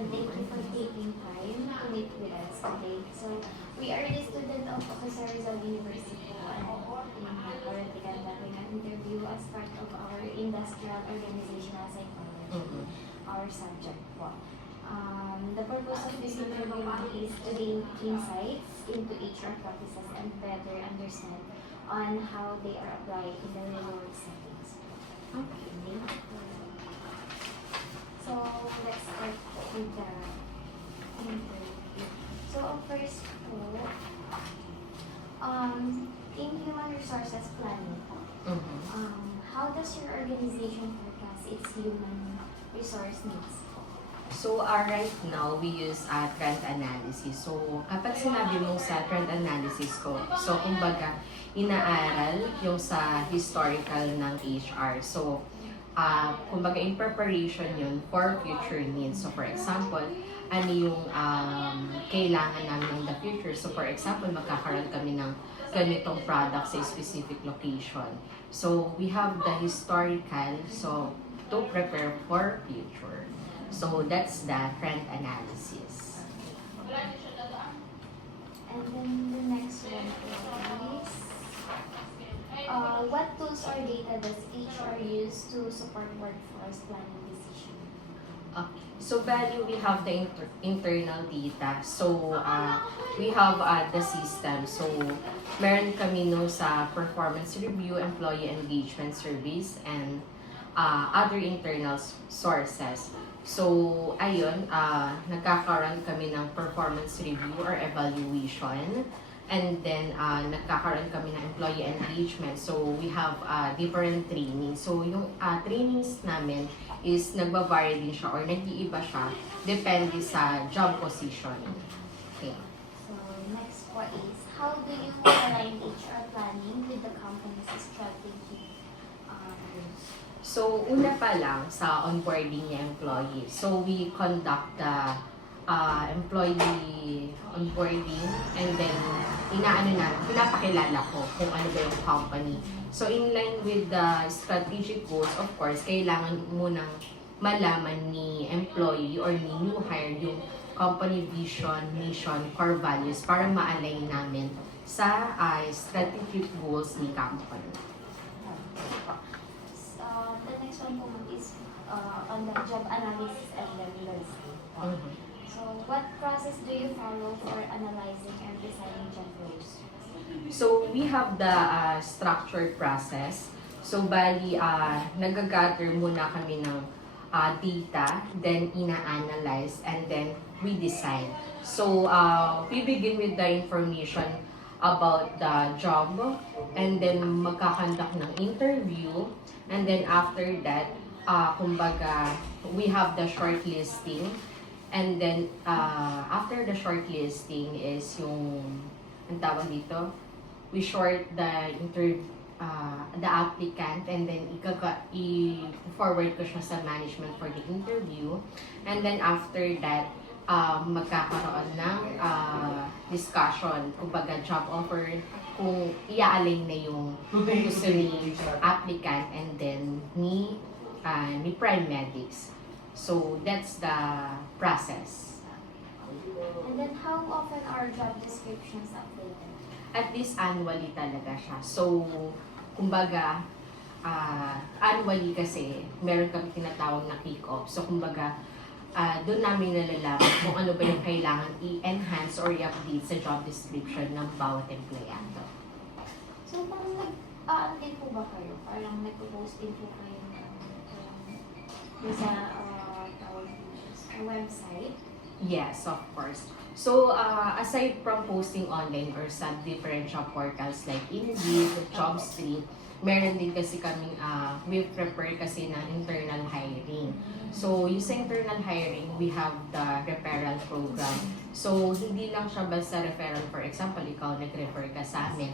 and thank you for taking time to meet with us today. So, we are the student of Professor Rizal University and currently conducting an interview as part of our industrial organizational psychology, our subject po. The purpose of this interview is to gain insights into HR practices and better understand on how they are applied in the real world settings. Okay. So let's start with the interview. So first po, in human resources planning, how does your organization forecast its human resource needs? So, right now, we use trend analysis. So, kapag sinabi mo sa trend analysis ko, so, kumbaga, inaaral yung sa historical ng HR. So, kumbaga, in preparation yun for future needs. So, for example, ano yung kailangan namin in the future. So, for example, magkakaroon kami ng ganitong product sa specific location. So, we have the historical, so, to prepare for future. So that's the trend analysis. And then the next one is, what tools or data does HR use to support workforce planning decision? Okay. So value, we have the internal data. So we have the system. So meron kami no sa performance review, employee engagement surveys, and other internal sources. So, ayun, nagkakaroon kami ng performance review or evaluation. And then, nagkakaroon kami ng employee engagement. So, we have different training. So, yung trainings namin is nagba-vary din siya or nag-iiba siya depende sa job position. Okay. So, next one is, how do you align HR planning with the company's strategy? So, una pa lang sa onboarding niya employee. So, we conduct the employee onboarding and then pinapakilala ko kung ano ba yung company. So, in line with the strategic goals, of course, kailangan munang malaman ni employee or ni new hire yung company vision, mission, core values para ma-align namin sa strategic goals ni company. The next one po is on the job analysis and evaluation. So, what process do you follow for analyzing and designing job roles? So, we have the structured process. So, bali, nag-gather muna kami ng data, then ina-analyze, and then we design. So, we begin with the information about the job, and then magkakandak ng interview, and then after that, kumbaga, we have the shortlisting, and then after the shortlisting is yung, ang tawag dito, we short the applicant, and then i-forward ko siya sa management for the interview, and then after that, magkakaroon ng discussion, kumbaga job offer, kung i-align na yung gusto ni applicant and then ni Prime Medics. So, that's the process. And then, how often are job descriptions updated? At least annually talaga siya. So, kumbaga, annually kasi, meron kami tinatawag na kick-off. So, kumbaga, doon namin nalalaman kung ano ba yung kailangan i-enhance or i-update sa job description ng bawat empleyado. So, parang nag-update po ba kayo? Parang nag-post din po kayo sa website? Yes, of course. So, aside from posting online or sa different job portals like Indeed, Jobstreet, meron din kasi kaming, we prepare kasi ng internal hiring. So, yung sa internal hiring, we have the referral program. So, hindi lang siya basta referral. For example, ikaw nag-refer ka sa amin.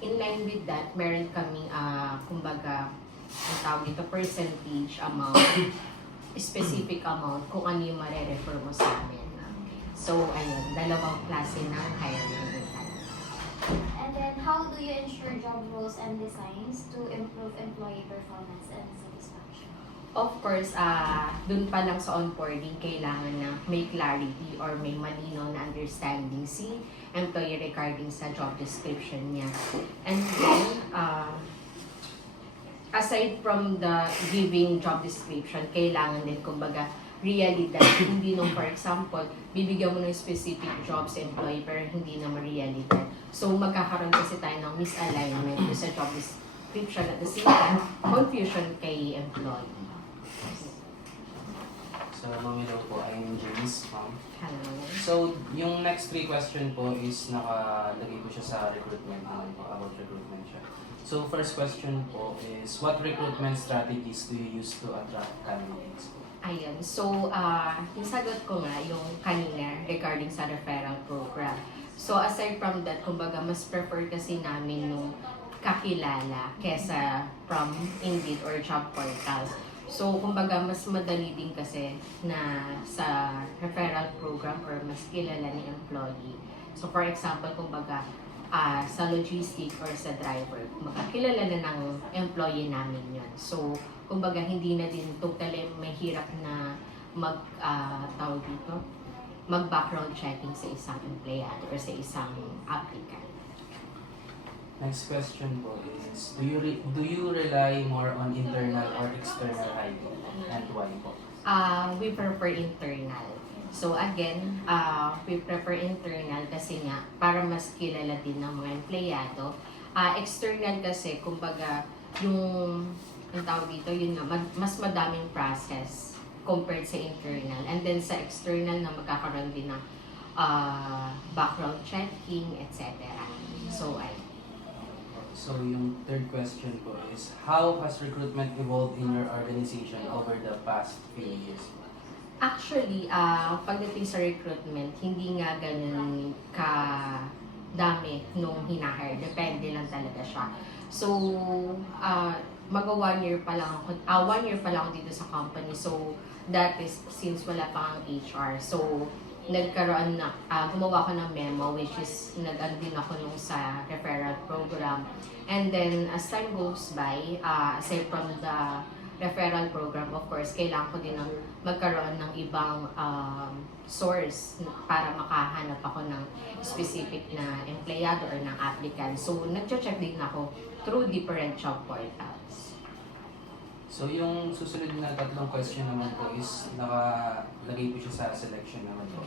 In line with that, meron kaming, kumbaga, ang tawag dito, percentage amount, specific amount, kung ano yung mare-refer mo sa amin. So, ayun, dalawang klase ng hiring. And then, how do you ensure job roles and designs to improve employee performance and satisfaction? Of course, dun pa lang sa onboarding, kailangan na may clarity or may malinaw na understanding si employee regarding sa job description niya. And then, aside from the giving job description, kailangan din, kumbaga, realidad. Hindi nung, for example, bibigyan mo ng specific job sa employee pero hindi na realidad. So, magkakaroon kasi tayo ng misalignment sa job description at the same time, confusion kay employee. So, mamilaw po, I'm James, ma'am. Hello. So, yung next 3 question po is nakalagay ko siya sa recruitment naman po, about recruitment siya. So, first question po is, what recruitment strategies do you use to attract candidates? Ayun. So, yung sagot ko nga, yung kanina regarding sa referral program. So, aside from that, kumbaga, mas prefer kasi namin nung kakilala kesa from Indeed or job portals. So, kumbaga, mas madali din kasi na sa referral program or mas kilala ni employee. So, for example, kumbaga, sa logistic or sa driver, makakilala na ng employee namin yun. So, kumbaga, hindi na din totally mahirap na tawag dito, mag-background checking sa isang empleyado or sa isang applicant. Next question po is, do you rely more on internal or external hiring, and why po? We prefer internal. So again, we prefer internal kasi nga para mas kilala din ng mga empleyado. External kasi, kumbaga, yung tawag dito, yun nga, mas madaming process compared sa internal. And then sa external na magkakaroon din ng background checking, etc. So, yung third question po is, how has recruitment evolved in your organization over the past few years? Actually, pagdating sa recruitment, hindi nga ganun ka-dami nung hinahire. Depende lang talaga siya. So, mag-1 year pa lang ako, 1 year pa lang ako dito sa company. So, that is since wala pa ang HR. So, nagkaroon na, gumawa ko ng memo, which is nag-ano din ako nung sa referral program. And then, as time goes by, aside from the referral program, of course, kailangan ko din ng magkaroon ng ibang source para makahanap ako ng specific na empleyado or ng applicant. So, nag-check din ako through different job portals. So, yung susunod na tatlong question naman po is, nakalagay po siya sa selection naman po.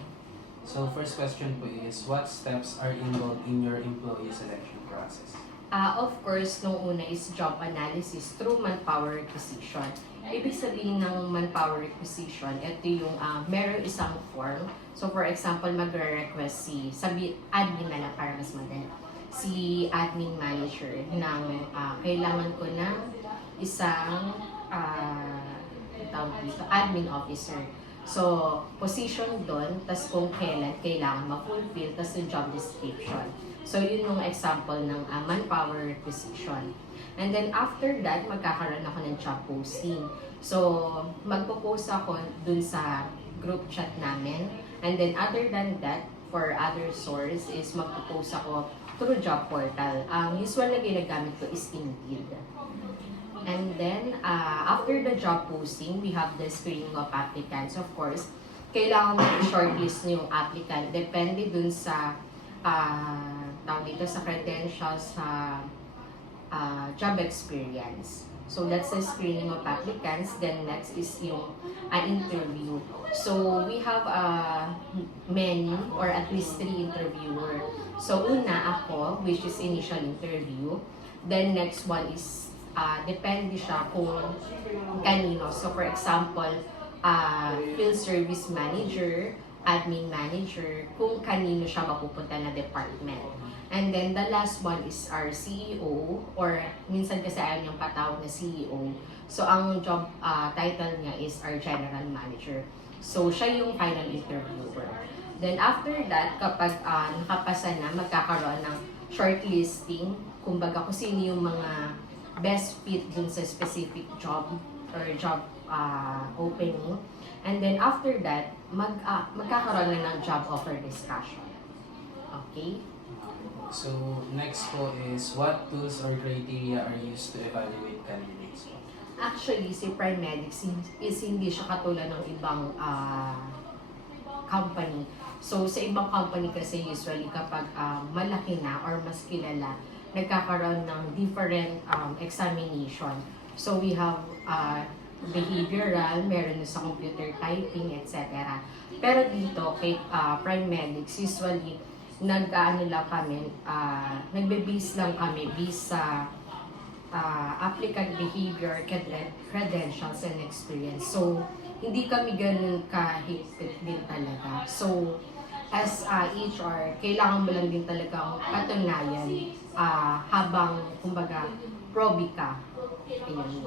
So, first question po is, what steps are involved in your employee selection process? Of course, nung una is job analysis through manpower requisition. Ibig sabihin ng manpower requisition, ito yung meron isang form. So for example, magre-request admin na lang para mas madali. Si admin manager ng kailangan ko ng isang tawag dito, admin officer. So, position doon, tas kung kailan kailangan ma-fulfill, tas yung job description. So, yun yung example ng manpower requisition. And then, after that, magkakaroon ako ng job posting. So, magpo-post ako dun sa group chat namin. And then, other than that, for other source is magpo-post ako through job portal. Usual na ginagamit ko is Indeed. And then, after the job posting, we have the screening of applicants. Of course, kailangan mo i-shortlist yung applicant. Depende dun sa, tawag dito, sa credentials, sa job experience. So, that's the screening of applicants. Then, next is yung interview. So, we have many or at least 3 interviewer. So, una ako, which is initial interview. Then, next one is depende siya kung kanino. So, for example, field service manager, admin manager, kung kanino siya mapupunta na department. And then, the last one is our CEO, or minsan kasi ayaw niyang patawag na CEO. So, ang job title niya is our general manager. So, siya yung final interviewer. Then, after that, kapag nakapasa na, magkakaroon ng shortlisting, kumbaga kung sino yung mga best fit dun sa specific job or job opening. And then after that, magkakaroon na ng job offer discussion. Okay? So, next po is, what tools or criteria are used to evaluate candidates? Actually, si Prime Medics is hindi siya katulad ng ibang company. So, sa ibang company kasi usually kapag malaki na or mas kilala, nagkakaroon ng different examination. So, we have behavioral, meron sa computer typing, etc. Pero dito, kay Prime Medics, usually, nag-ano lang kami, nagbe-base lang kami based sa applicant behavior, credentials, and experience. So, hindi kami ganun kahigpit din talaga. So, as HR, kailangan mo lang din talagang patunayan habang, kumbaga, probi ka. Ayun.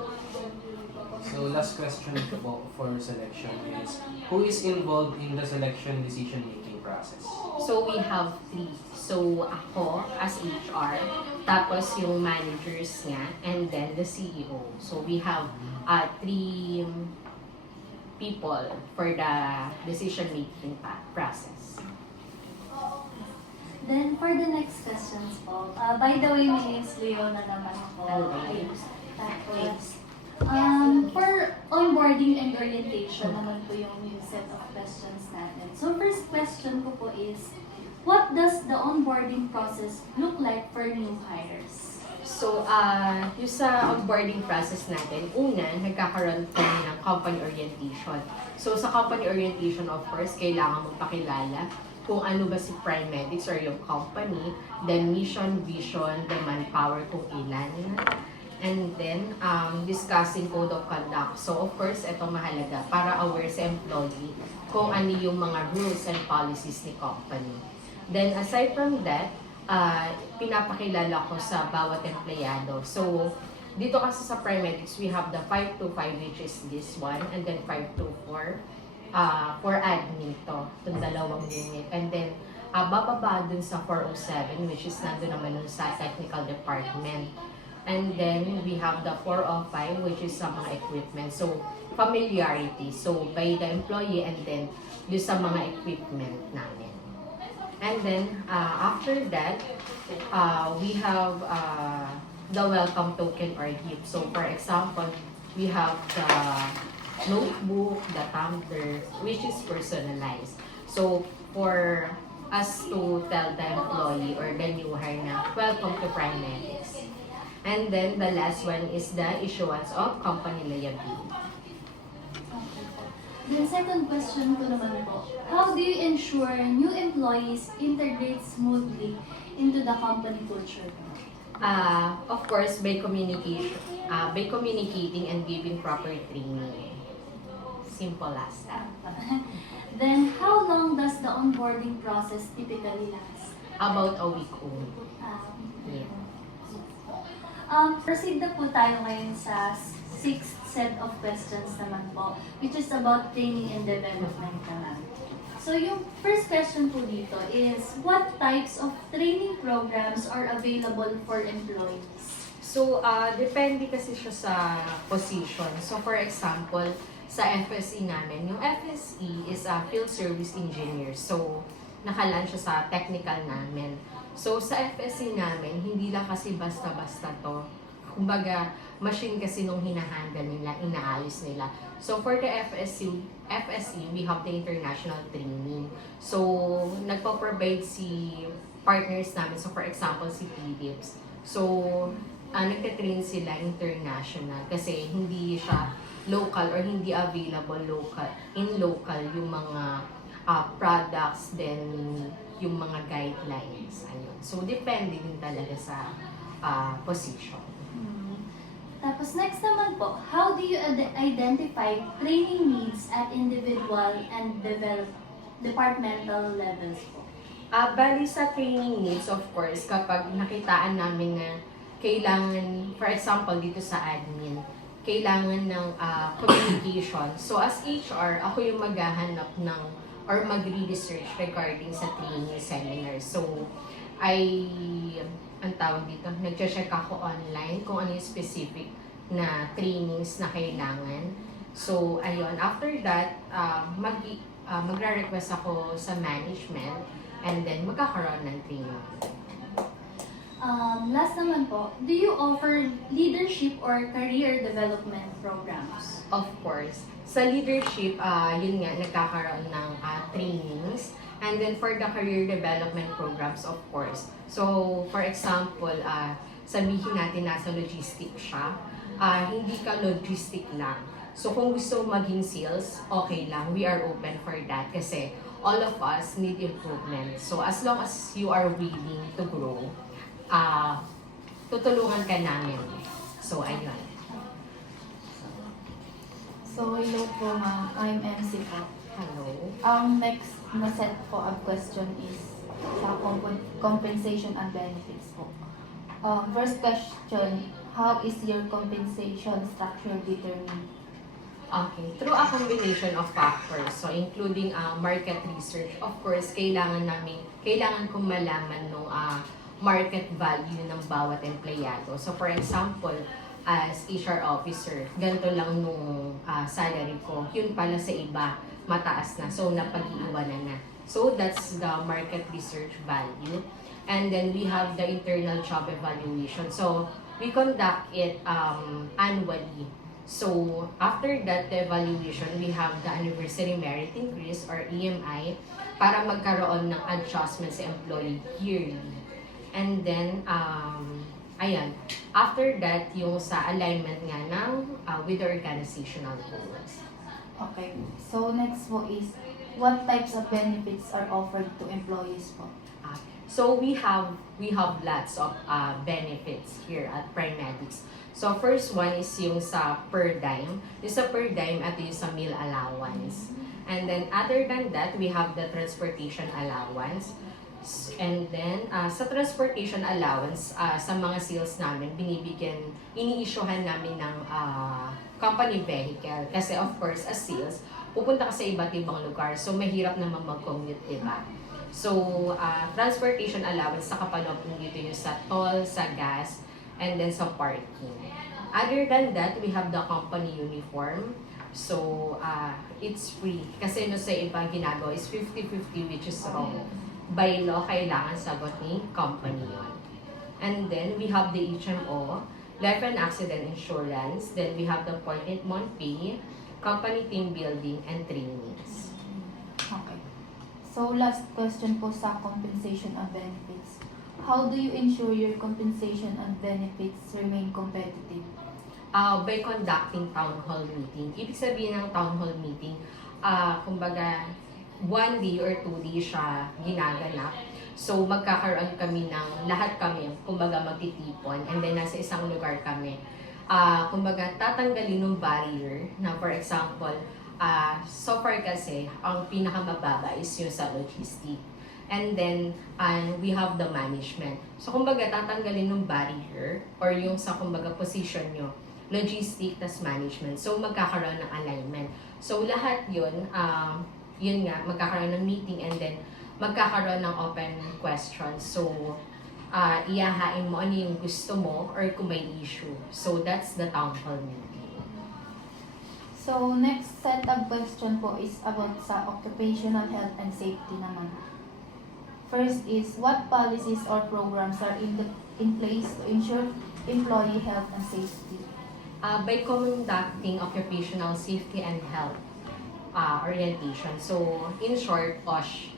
So last question po for selection is, who is involved in the selection decision-making process? So, we have 3. So, ako as HR, tapos yung managers niya, and then the CEO. So, we have 3 people for the decision-making process. Then, for the next questions po, by the way, my name is Leona naman po. Hello. Tapos, for onboarding and orientation naman po yung new set of questions natin. So, first question ko po is, what does the onboarding process look like for new hires? So, yung sa onboarding process natin, una, nagkakaroon kami ng company orientation. So, sa company orientation, of course, kailangan magpakilala kung ano ba si Prime Medics or yung company, then mission, vision, the manpower kung ilan. And then, discussing code of conduct. So, of course, ito mahalaga para aware sa employee kung ano yung mga rules and policies ni company. Then, aside from that, pinapakilala ko sa bawat empleyado. So, dito kasi sa Prime Medics, we have the 525, which is this one, and then 524 for admin to, itong dalawang unit. And then, bababa dun sa 407, which is nandun naman dun sa technical department. And then, we have the 405, which is sa mga equipment. So, familiarity. So, by the employee and then dun sa mga equipment namin. And then, after that, we have the welcome token or gift. So, for example, we have the notebook, the tumbler, which is personalized. So, for us to tell the employee or the new hire na, welcome to Prime Medics. And then, the last one is the issuance of company liability. Then, second question ko naman po, how do you ensure new employees integrate smoothly into the company culture? Of course, by communicating and giving proper training. Simple as that. Then, how long does the onboarding process typically last? About a week only. Yeah. Proceed na po tayo ngayon sa sixth set of questions naman po, which is about training and development naman. So, yung first question po dito is, what types of training programs are available for employees? So, depende kasi siya sa position. So, for example, sa FSE namin, yung FSE is a field service engineer. So, nakalan siya sa technical namin. So, sa FSE namin, hindi lang kasi basta-basta to. Kumbaga, machine kasi nung hinahandle nila, inaayos nila. So, for the FSE, we have the international training. So, nagpo-provide si partners namin. So, for example, si Philips. So, nagte-train sila international kasi hindi siya local or hindi available local yung mga products, then yung mga guidelines. Ayun. So, depende din talaga sa position. Tapos next naman po, how do you identify training needs at individual and departmental levels po? Bali sa training needs, of course, kapag nakitaan namin na kailangan, for example, dito sa admin, kailangan ng communication. So, as HR, ako yung maghahanap ng or magre-research regarding sa training seminar. So, ang tawag dito, nag-check ako online kung ano yung specific na trainings na kailangan. So, ayun. After that, magra-request ako sa management and then magkakaroon ng training. Last naman po, do you offer leadership or career development programs? Of course. Sa leadership, yun nga, nagkakaroon ng trainings. And then for the career development programs, of course. So, for example, sabihin natin nasa logistics siya, hindi ka logistic lang. So, kung gusto mo maging sales, okay lang. We are open for that kasi all of us need improvement. So, as long as you are willing to grow, tutulungan ka namin. So, ayun. So, hello po ma'am. I'm MC po. Hello. Ang next na set po of question is sa compensation and benefits po. First question, how is your compensation structure determined? Okay. Through a combination of factors, so including market research, of course, kailangan kong malaman no market value ng bawat empleyado. So for example, as HR officer, ganito lang nung salary ko. Yun pala sa iba, mataas na. So napag-iiwanan na. So that's the market research value. And then we have the internal job evaluation. So we conduct it annually. So, after that evaluation, we have the anniversary merit increase or EMI para magkaroon ng adjustment sa employee yearly. And then, ayan, after that, yung sa alignment nga ng with the organizational goals. Okay. So, next po is, what types of benefits are offered to employees po? So, we have lots of benefits here at Primedics. So, first one is yung sa per dime. Yung sa per dime, ito yung sa meal allowance. And then, other than that, we have the transportation allowance. And then, sa transportation allowance, sa mga sales namin, ini-issuehan namin ng company vehicle. Kasi, of course, as sales, pupunta ka sa iba't ibang lugar. So, mahirap naman mag-commute, diba? So, transportation allowance, sa kapaloob dito yung sa toll, sa gas, and then sa parking. Other than that, we have the company uniform. So, it's free. Kasi no sa iba ginagawa is 50-50 which is wrong. By law, kailangan sagot ni company yun. And then, we have the HMO, life and accident insurance. Then, we have the appointment pay, company team building, and trainings. Okay. So, last question po sa compensation and benefits. How do you ensure your compensation and benefits remain competitive? By conducting town hall meeting. Ibig sabihin ng town hall meeting, kumbaga, 1 day or 2 days siya ginaganap. So, magkakaroon kami ng, lahat kami, kumbaga magtitipon, and then nasa isang lugar kami. Kumbaga, tatanggalin ng barrier na, for example, so far kasi, ang pinakamababa is yung sa logistic. And then, we have the management. So, kumbaga, tatanggalin ng barrier or yung sa, kumbaga, position nyo, logistic, tas management. So, magkakaroon ng alignment. So, lahat yun, yun nga, magkakaroon ng meeting and then magkakaroon ng open questions. So, iyahain mo ano yung gusto mo or kung may issue. So, that's the town hall meeting. So, next set of question po is about sa occupational health and safety naman. First is, what policies or programs are in place to ensure employee health and safety? By conducting occupational safety and health orientation. So, in short, OSH.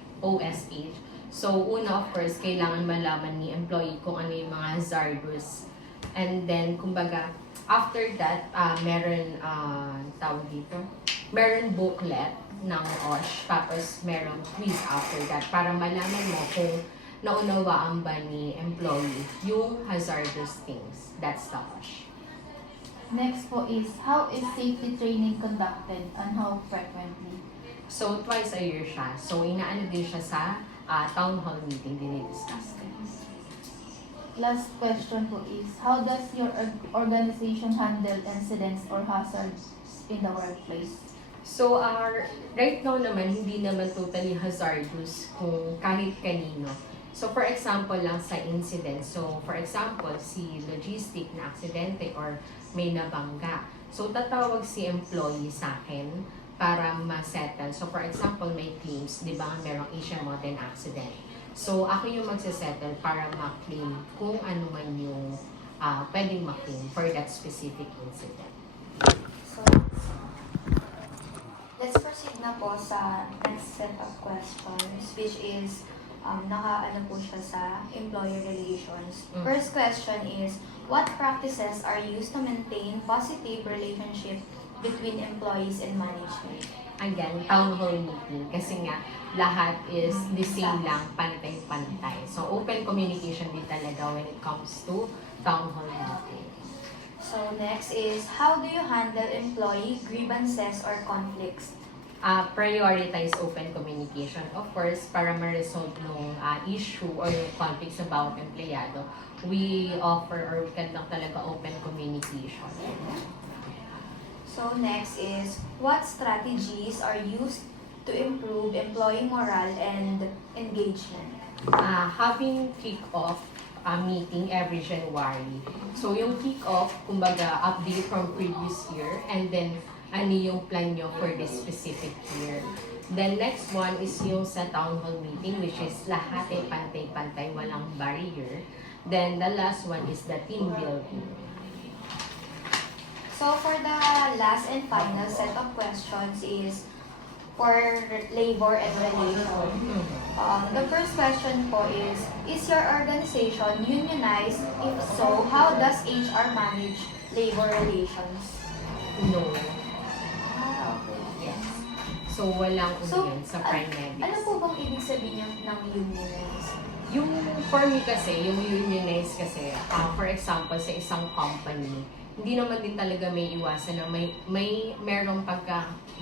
So, una, of course, kailangan malaman ni employee kung ano yung mga hazardous. And then, kumbaga, after that, meron, tawag dito, meron booklet ng OSH, tapos meron quiz after that para malaman mo kung naunawaan ba ni employee yung hazardous things. That's the OSH. Next po is, how is safety training conducted and how frequently? So, twice a year siya. So, inaano din siya sa town hall meeting, dinidiscuss things. Last question po is, how does your organization handle incidents or hazards in the workplace? So, right now naman, hindi naman totally hazardous kung kahit kanino. So, for example lang sa incident. So, for example, si logistic na aksidente or may nabangga. So, tatawag si employee sa akin para ma-settle. So, for example, may claims, di ba, merong Asian Modern accident. So, ako yung magsasettle para ma-claim kung ano man yung pwedeng ma-claim for that specific incident. So, let's proceed na po sa next set of questions, which is, naka-ano po siya sa employer relations. Mm. First question is, what practices are used to maintain positive relationship between employees and management? Again, town hall meeting. Kasi nga, lahat is the same lang, pantay-pantay. So, open communication din talaga when it comes to town hall meeting. So, next is, how do you handle employee grievances or conflicts? Prioritize open communication. Of course, para ma-resolve nung issue or yung conflicts about empleyado, we offer or we conduct talaga open communication. So, next is, what strategies are used to improve employee morale and engagement? Having kick-off meeting every January. So, yung kick-off, kumbaga, update from previous year and then ano yung plan nyo for this specific year. Then next one is yung sa town hall meeting, which is lahat ay pantay-pantay, walang barrier. Then the last one is the team building. So, for the last and final set of questions is for labor and relations. The first question po is your organization unionized? If so, how does HR manage labor relations? No. Okay. Yes. So, walang So, union sa Prime Medics. Ano po bang ibig sabihin ng unionized? Yung for me kasi, yung unionize kasi, for example, sa isang company, hindi naman din talaga may iwasan na merong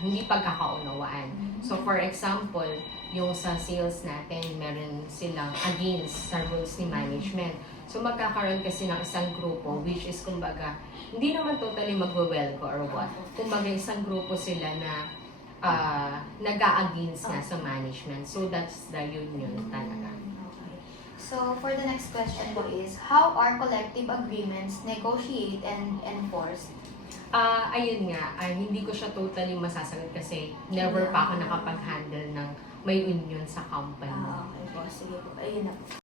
hindi pagkakaunawaan. So for example, yung sa sales natin, meron silang against sa rules ni management. So magkakaroon kasi ng isang grupo, which is kumbaga, hindi naman totally magwe-welco or what. Kumbaga isang grupo sila na nag-a-against nga sa management. So that's the union talaga. Okay. So, for the next question po is, how are collective agreements negotiated and enforced? Ayun nga, hindi ko siya totally masasagot kasi never pa ako nakapag-handle ng may union sa company. Okay po, sige po. Ayun na po.